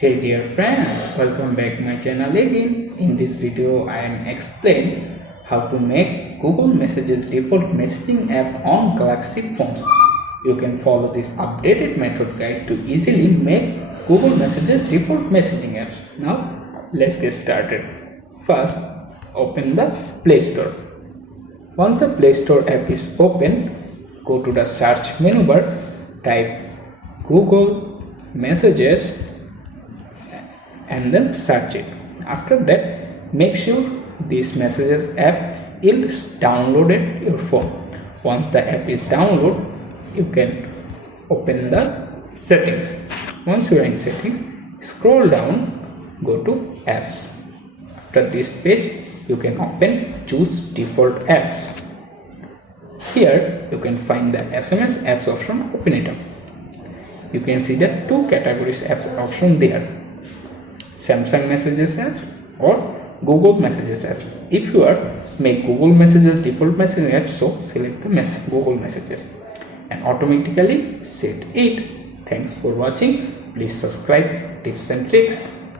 Hey dear friends, welcome back my channel again. In this video I am explain how to make Google Messages default messaging app on Galaxy phones. You can follow this updated method guide to easily make Google Messages default messaging apps. Now let's get started. First, open the Play Store. Once the Play Store app is open, go to the search menu bar, type Google Messages and then search it. After that, make sure this Messages app is downloaded your phone. Once the app is downloaded, you can open the settings. Once you are in settings, scroll down, go to apps. After this page, you can open choose default apps. Here you can find the SMS apps option, open it up. You can see the two categories apps option there. Samsung Messages apps or Google Messages apps. If you are make Google Messages default messaging app, so select the Google Messages and automatically set it. Thanks for watching. Please subscribe tips and tricks.